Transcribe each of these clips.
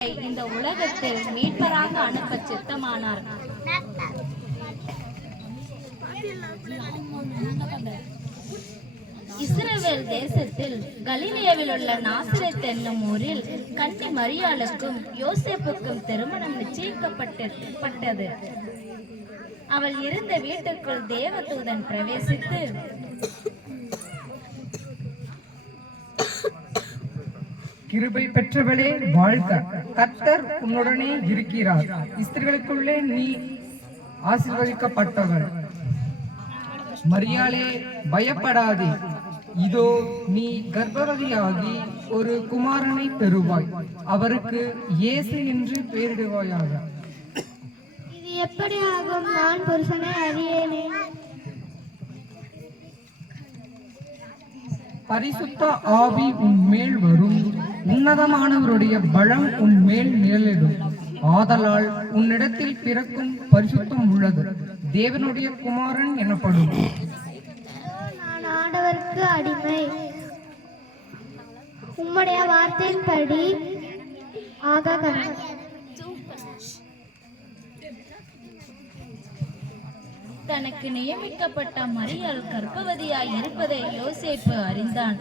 இந்த உலகத்தில் மீட்பராக அனுப்ப சித்தமானார். இஸ்ரவேல் தேசத்தில் கலிலேயாவில் உள்ள நாசரேத் என்னும் ஊரில் கன்னி மரியாளுக்கும் யோசேப்புக்கும் திருமணம் நிச்சயிக்கப்பட்டது. அவள் இருந்த வீட்டுக்குள் தேவதூதன் பிரவேசித்து, கிருபை பெற்றவளே வாழ்க, கர்த்தர் உன்னுடனே இருக்கிறார், ஸ்திரீகளுக்குள்ளே நீ ஆசீர்வதிக்கப்பட்டவள். மரியாளே பயப்படாதே, இதோ நீ கர்ப்பவதியாகி ஒரு குமாரனை பெறுவாய், அவருக்கு இயேசு என்று பெயரிடுவாயாக. இது எப்படி ஆகும்? நான் புருஷனை அறியேனே. பரிசுத்த ஆவி உன்மேல் வரும், உன்னதமானவருடைய பலம் உன்மேல் நிழலிடும். ஆதலால் உன்னிடத்தில் பிறக்கும் பரிசுத்தம் உள்ளது, தேவனுடைய குமாரன் எனப்படும். நான் ஆண்டவருக்கு அடிமை, உம்முடைய வார்த்தையின்படி ஆக. தனக்கு நியமிக்கப்பட்ட மரியாள் கர்ப்பவதியாய் இருப்பதை யோசேப்பு அறிந்தான்.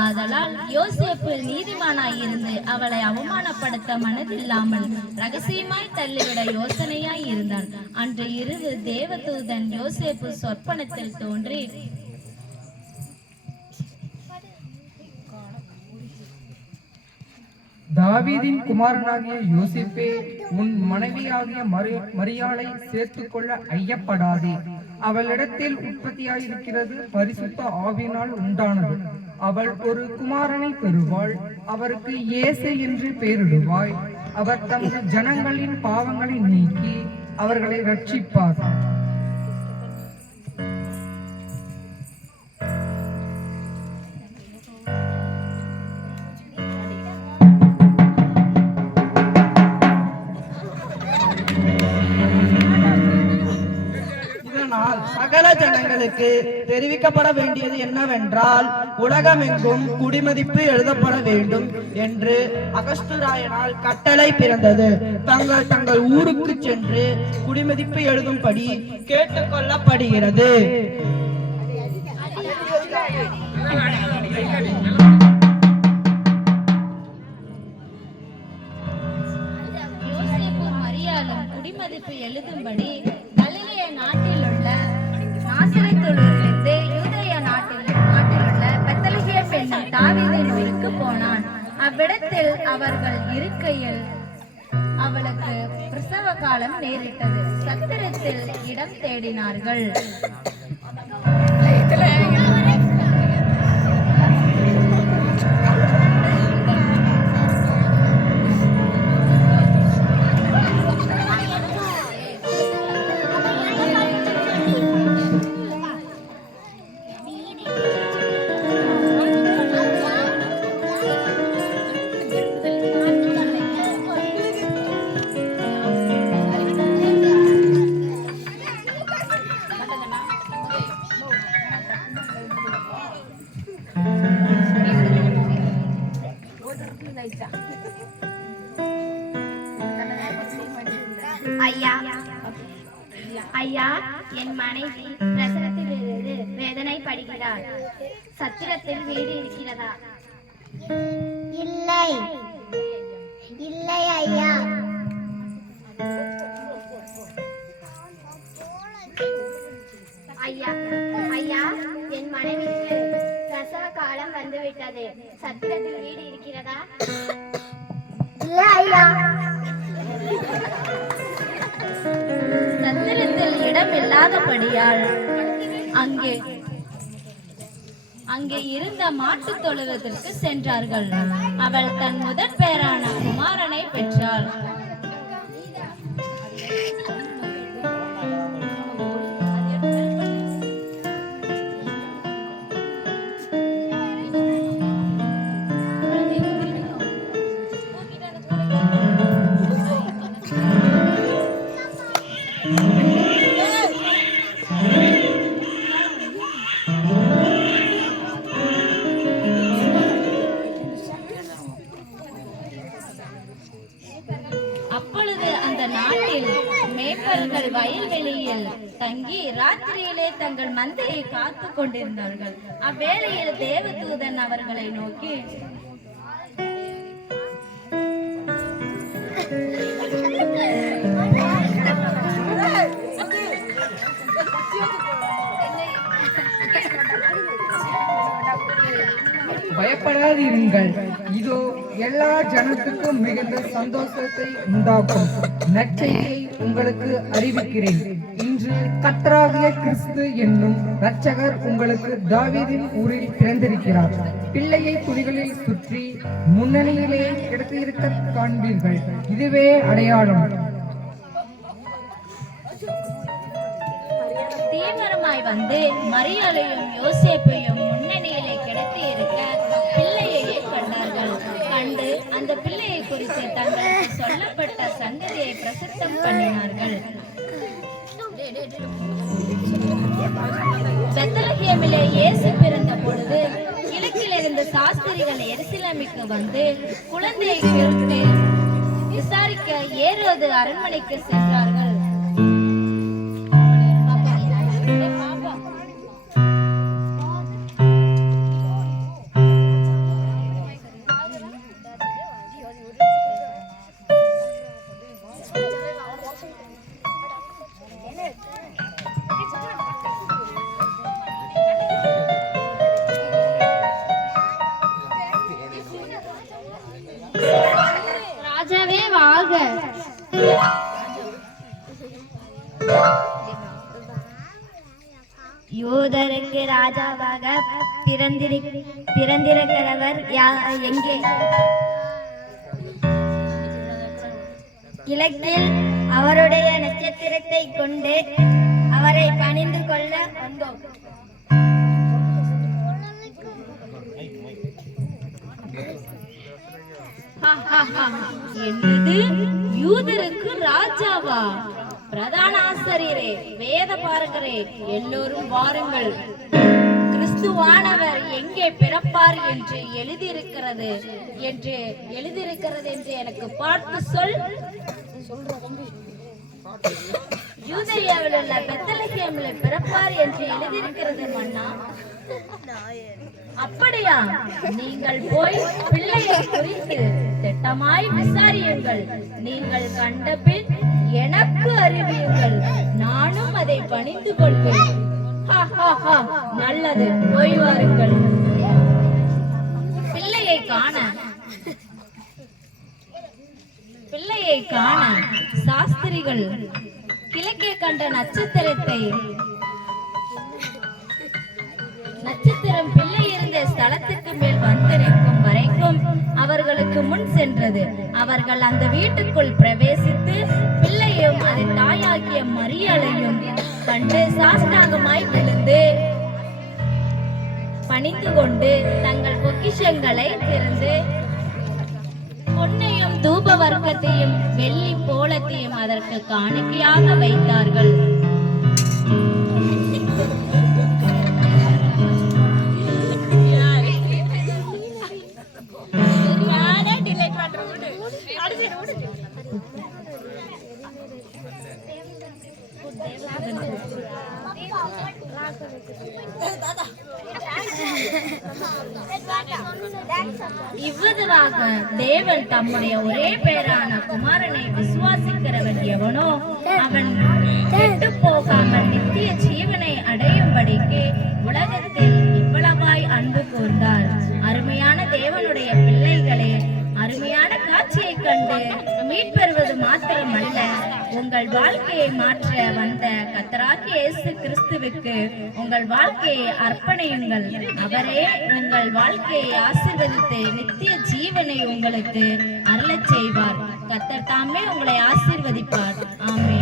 ஆதலால் யோசேப்பு நீதிமானாய் இருந்து அவளை அவமானப்படுத்த மனதில்லாமல் ரகசியமாய் தள்ளிவிட யோசனையாய் இருந்தான். அன்று இரவு தேவதூதன் யோசேப்பு சொப்பனத்தில் தோன்றி, தாவீதின் குமாரனாகிய யோசேப்பே, உன் மனைவியாகிய மரியாளை சேர்த்துக் கொள்ள ஐயப்படாதே. அவளிடத்தில் உற்பத்தியாயிருக்கிறது பரிசுத்த ஆவியினால் உண்டானது. அவள் ஒரு குமாரனை பெறுவாள், அவருக்கு இயேசு என்று பெயரிடுவாய். அவர் தமது ஜனங்களின் பாவங்களை நீக்கி அவர்களை ரட்சிப்பார். சகல ஜனங்களுக்கு தெரிவிக்கப்பட வேண்டியது என்னவென்றால், உலகமெங்கும் குடிமதிப்பு எழுதப்பட வேண்டும் என்று அகஸ்துராயனால் கட்டளை பிறந்தது. தங்கள் தங்கள் ஊருக்கு சென்று குடிமதிப்பு எழுதும்படி கேட்டுக்கொள்ளப்படுகிறது. குடிமதிப்பு எழுதும்படி கலிலேய நாட்டில் உள்ள நாசரேத்திலிருந்து யூதேயா நாட்டில் உள்ள பெத்லகேம் என்னும் தாவீதின் ஊருக்கு போனான். அவ்விடத்தில் அவர்கள் இருக்கையில் அவளுக்கு பிரசவ காலம் நேரிட்டது. சத்திரத்தில் இடம் தேடினார்கள். ஐயா, என் மனைவி பிரசவத்தில் இருந்து வேதனைப்படுகிறார். சத்திரத்தில் வீடு இருக்கிறதா? இல்லை இல்லை ஐயா. ஐயா ஐயா, என் மனைவிக்கு பிரசவ காலம் வந்துவிட்டது. சத்திரத்தில் வீடு இருக்கிறதா? இல்லை ஐயா. சத்திரத்தில் இடம் இல்லாதபடியால் அங்கே இருந்த மாட்டு தொழுவதற்கு சென்றார்கள். அவள் தன் முதற் பேரான குமாரனை பெற்றாள். அப்பொழுது அந்த நாட்டில் மேய்ப்பர்கள் வயல்வெளியில் தங்கி ராத்திரியிலே தங்கள் மந்தையை காத்து கொண்டிருந்தார்கள். அவ்வேளையில் தேவதூதன் அவர்களை நோக்கி, பயப்படாதிருங்கள், இதோ எல்லா ஜனத்துக்கும் மிகுந்த சந்தோஷத்தை உண்டாக்கும் நற்செய்தியை உங்களுக்கு அறிவிக்கிறேன். இன்று கர்த்தராகிய கிறிஸ்து என்னும் இரட்சகர் உங்களுக்கு தாவீதின் ஊரில் பிறந்திருக்கிறார். பிள்ளையை துணிகளில் சுற்றி முன்னணியிலே கிடத்தியிருக்க காண்பீர்கள். இதுவே அடையாளம். தீவிரமாய் வந்து மரியாளையும் யோசேப்பையும் முன்னணியிலே கிடத்தி இருக்க பிள்ளையையே கண்டார்கள். கண்டு அந்த பிள்ளையை குறித்து தங்களுக்கு சொல்லப்பட்ட சங்கதியை பிரசித்தம் பண்ணினார்கள். பெத்லகேமிலே இயேசு பிறந்த பொழுது கிழக்கிலிருந்து சாஸ்திரிகள் எருசலேமுக்கு வந்து குழந்தையை குறித்து விசாரிக்க ஏரோது அரண்மனைக்கு சென்றார்கள். ராஜாவே வாழ்க. யூதருக்கு ராஜாவாக பிறந்திருக்கிறவர் எங்கே? கிழக்கில் அவருடைய நட்சத்திரத்தை கொண்டு அவரை பணிந்து கொள்ள வந்தோம். என்னது, யூதருக்கு ராஜாவா? பிரதான ஆசிரியரே, வேத பாரகரே, எல்லோரும் வாருங்கள். கிறிஸ்துவானவர் எங்கே பிறப்பார் என்று எழுதியிருக்கிறது என்று எனக்கு பார்த்து சொல். யூதேயாவில் உள்ள பெத்லகேமில் பிறப்பார் என்று எழுதியிருக்கிறது மன்னா. அப்படியா? நீங்கள் போய் பிள்ளையை குறித்து திட்டமாய் விசாரியுங்கள். நீங்கள் கண்ட பின் எனக்கு அறிவியுங்கள், நானும் அதை பணிந்து கொள்வேன். நல்லது, போய் வாருங்கள். பிள்ளையை காண சாஸ்திரிகள் கிழக்கே கண்ட நட்சத்திரம் பிள்ளை இருந்த ஸ்தலத்துக்கு மேல் வந்து நிற்கும் வரைக்கும் அவர்களுக்கு முன் சென்றது. அவர்கள் அந்த வீட்டுக்குள் பிரவேசித்து பிள்ளையும் அதன் தாயாகிய மரியாளையும் கண்டு சாஷ்டாங்கமாய் விழுந்து பணிந்து கொண்டு தங்கள் பொக்கிஷங்களை திறந்து பொன்னையும் தூப வர்க்கத்தையும் வெள்ளி போலத்தையும் அதற்கு காணிக்கையாக வைத்தார்கள். இவ்விதமாக தேவன் தம்முடைய ஒரே பேரான குமாரனை விசுவாசிக்கிறவன் எவனோ அவன் கெட்டு போகாமல் நித்திய ஜீவனை அடையும்படிக்கு உலகத்தில் இவ்வளவாய் அன்பு கூர்ந்தார். அருமையான தேவனுடைய பிள்ளைகளே, அருமையான காட்சியை கண்டு மீட்பெறுவது மாத்திரமல்ல, உங்கள் வாழ்க்கையை மாற்ற வந்த கர்த்தராகிய இயேசு கிறிஸ்துவுக்கு உங்கள் வாழ்க்கையை அர்ப்பணியுங்கள். அவரே உங்கள் வாழ்க்கையை ஆசீர்வதித்து நித்திய ஜீவனை உங்களுக்கு அருளச் செய்வார். கர்த்தர் தாமே உங்களை ஆசீர்வதிப்பார். ஆமென்.